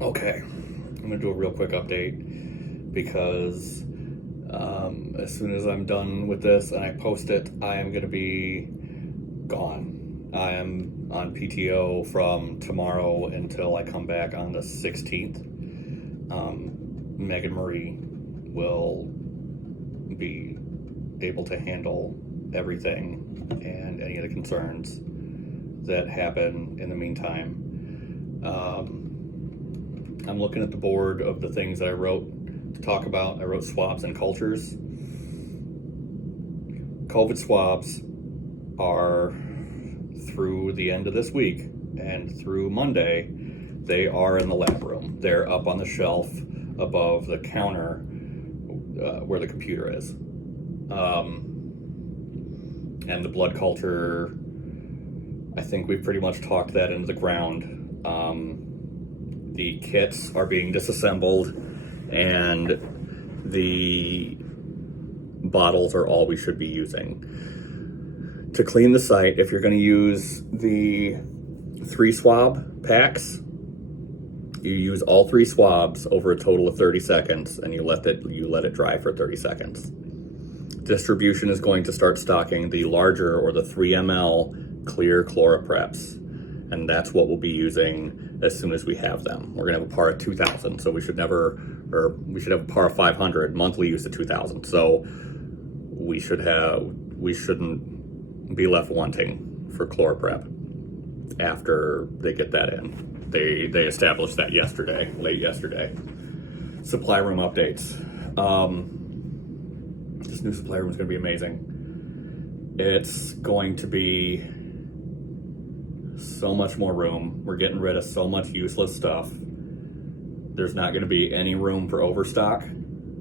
Okay, I'm gonna do a real quick update because as soon as I'm done with this and I post it, I am gonna be gone. I am on PTO from tomorrow until I come back on the 16th. Megan Marie will be able to handle everything and any of the concerns that happen in the meantime. I'm looking at the board of the things that I wrote to talk about. I wrote swabs and cultures. COVID swabs are through the end of this week and through Monday, they are in the lab room. They're up on the shelf above the counter where the computer is. And the blood culture, I think we've pretty much talked that into the ground. The kits are being disassembled and the bottles are all we should be using. To clean the site, if you're going to use the 3 swab packs, you use all 3 swabs over a total of 30 seconds and you let it dry for 30 seconds. Distribution is going to start stocking the larger or the 3 ml clear ChloraPreps, and that's what we'll be using as soon as we have them. We're gonna have a par of 2,000, so we should have a par of 500, monthly use of 2,000. So we shouldn't be left wanting for ChloraPrep after they get that in. They established that late yesterday. Supply room updates. This new supply room is going to be amazing. It's going to be so much more room. We're getting rid of so much useless stuff. There's not going to be any room for overstock.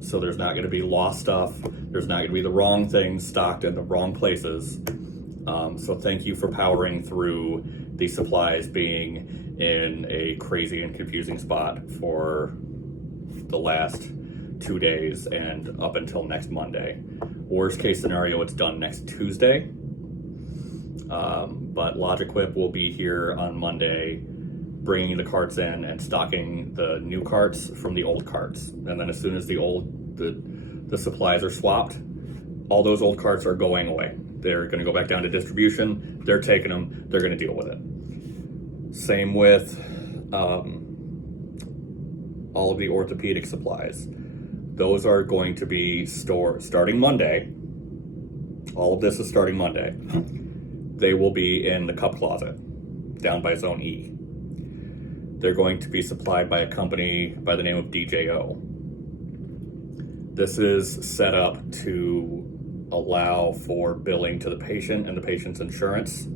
So there's not going to be lost stuff. There's not going to be the wrong things stocked in the wrong places. So thank you for powering through the supplies being in a crazy and confusing spot for the last 2 days and up until next Monday. Worst case scenario, it's done next Tuesday. But Logiquip will be here on Monday, bringing the carts in and stocking the new carts from the old carts. And then as soon as the supplies are swapped, all those old carts are going away. They're going to go back down to distribution. They're taking them. They're going to deal with it. Same with all of the orthopedic supplies. Those are going to be stored starting Monday. All of this is starting Monday. They will be in the cup closet down by Zone E. They're going to be supplied by a company by the name of DJO. This is set up to allow for billing to the patient and the patient's insurance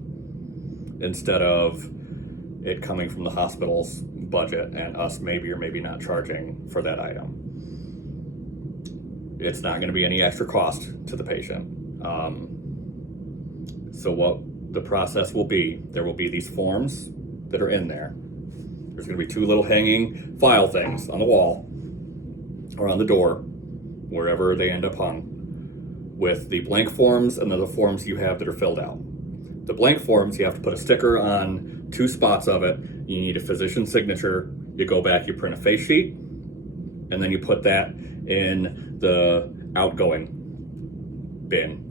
instead of it coming from the hospital's budget and us maybe or maybe not charging for that item. It's not going to be any extra cost to the patient. So what the process will be, there will be these forms that are in there. There's going to be 2 little hanging file things on the wall or on the door, wherever they end up hung, with the blank forms and then the forms you have that are filled out. The blank forms, you have to put a sticker on 2 spots of it. You need a physician's signature. You go back, you print a face sheet, and then you put that in the outgoing bin.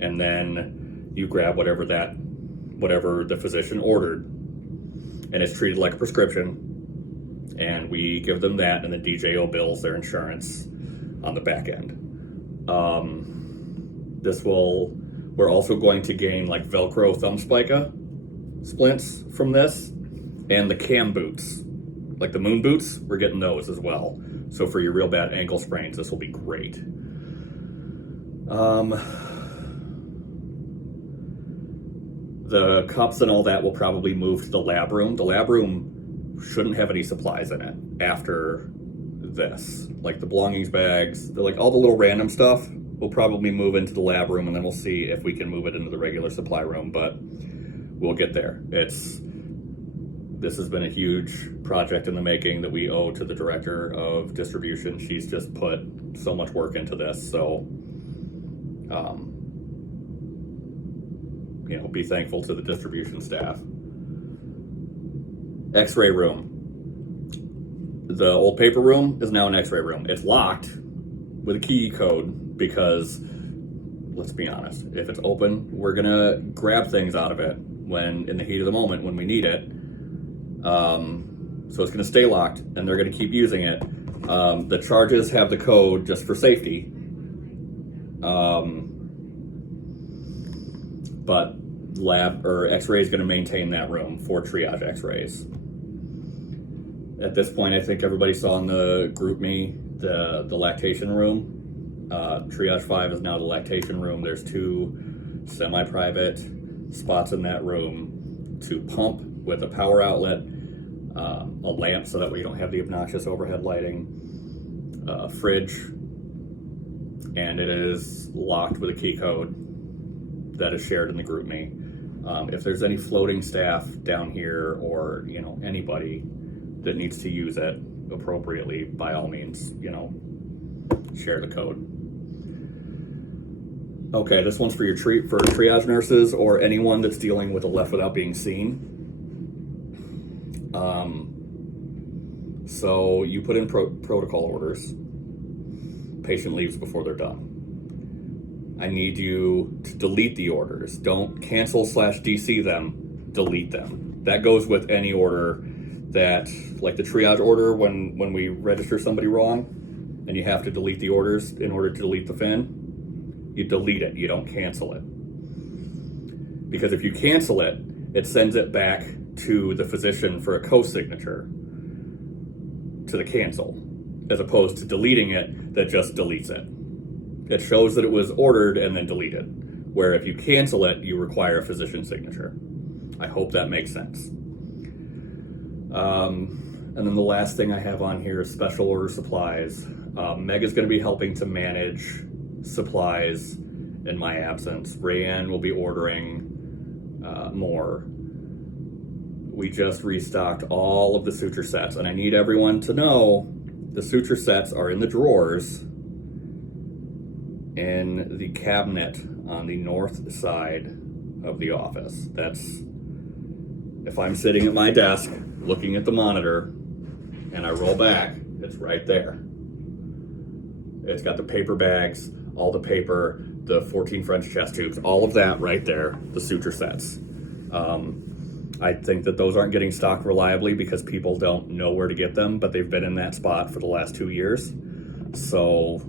And then you grab whatever the physician ordered, and it's treated like a prescription. And we give them that, and the DJO bills their insurance on the back end. We're also going to gain like Velcro thumb spica splints from this, and the cam boots, like the moon boots, we're getting those as well. So for your real bad ankle sprains, this will be great. The cups and all that will probably move to the lab room. The lab room shouldn't have any supplies in it after this. Like the belongings bags, like all the little random stuff will probably move into the lab room, and then we'll see if we can move it into the regular supply room, but we'll get there. This has been a huge project in the making that we owe to the director of distribution. She's just put so much work into this, so be thankful to the distribution staff. X-ray room. The old paper room is now an x-ray room. It's locked with a key code because, let's be honest, if it's open, we're gonna grab things out of it when in the heat of the moment when we need it. So it's gonna stay locked and they're gonna keep using it. The charges have the code just for safety. But lab or x-ray is gonna maintain that room for triage x-rays. At this point, I think everybody saw in the group me the lactation room. Triage 5 is now the lactation room. There's 2 semi-private spots in that room to pump with a power outlet, a lamp so that we don't have the obnoxious overhead lighting, a fridge, and it is locked with a key code that is shared in the group me. If there's any floating staff down here or, you know, anybody that needs to use it appropriately, by all means, you know, share the code. Okay, this one's for your for triage nurses or anyone that's dealing with a left without being seen. So you put in protocol orders. Patient leaves before they're done. I need you to delete the orders. Don't cancel/DC them, delete them. That goes with any order that, like the triage order when we register somebody wrong and you have to delete the orders in order to delete the fin, you delete it, you don't cancel it. Because if you cancel it, it sends it back to the physician for a co-signature to the cancel, as opposed to deleting it that just deletes it. It shows that it was ordered and then deleted, where if you cancel it, you require a physician signature. I hope that makes sense. And then the last thing I have on here is special order supplies. Meg is going to be helping to manage supplies in my absence. Rayanne will be ordering more. We just restocked all of the suture sets, and I need everyone to know the suture sets are in the drawers in the cabinet on the north side of the office. That's, if I'm sitting at my desk looking at the monitor and I roll back, it's right there. It's got the paper bags, all the paper, the 14 French chest tubes, all of that right there, the suture sets. I think that those aren't getting stocked reliably because people don't know where to get them, but they've been in that spot for the last 2 years. So,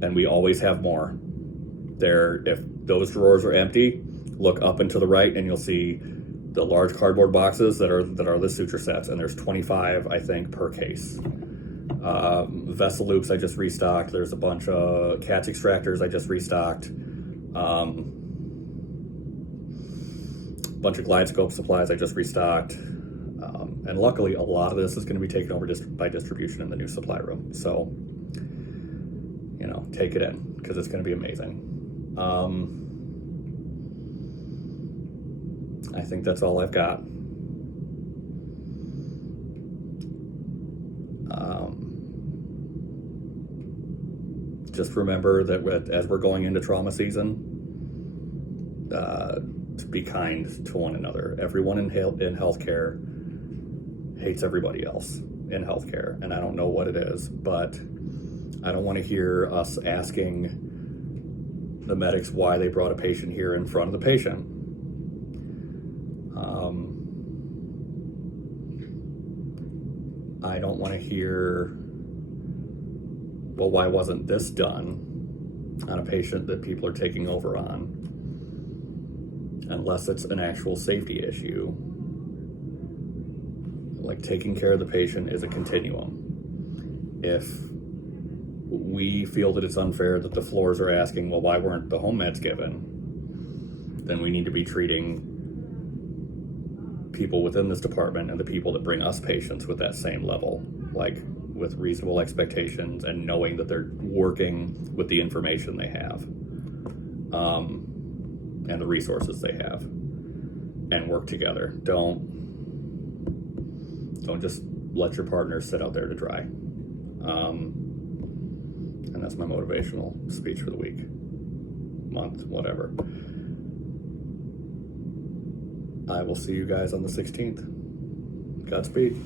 and we always have more. There, if those drawers are empty, look up and to the right and you'll see the large cardboard boxes that are the suture sets, and there's 25, I think, per case. Vessel loops I just restocked. There's a bunch of catch extractors I just restocked. Bunch of glide scope supplies I just restocked. And luckily, a lot of this is going to be taken over by distribution in the new supply room. So, you know, take it in because it's going to be amazing. I think that's all I've got. Just remember that as we're going into trauma season, to be kind to one another. Everyone in healthcare hates everybody else in healthcare, and I don't know what it is, but I don't want to hear us asking the medics why they brought a patient here in front of the patient. I don't want to hear, well, why wasn't this done on a patient that people are taking over on, unless it's an actual safety issue. Like, taking care of the patient is a continuum. If we feel that it's unfair that the floors are asking, well, why weren't the home meds given? Then we need to be treating people within this department and the people that bring us patients with that same level, like with reasonable expectations and knowing that they're working with the information they have, and the resources they have, and work together. Don't just let your partner sit out there to dry. And that's my motivational speech for the week, month, whatever. I will see you guys on the 16th. Godspeed.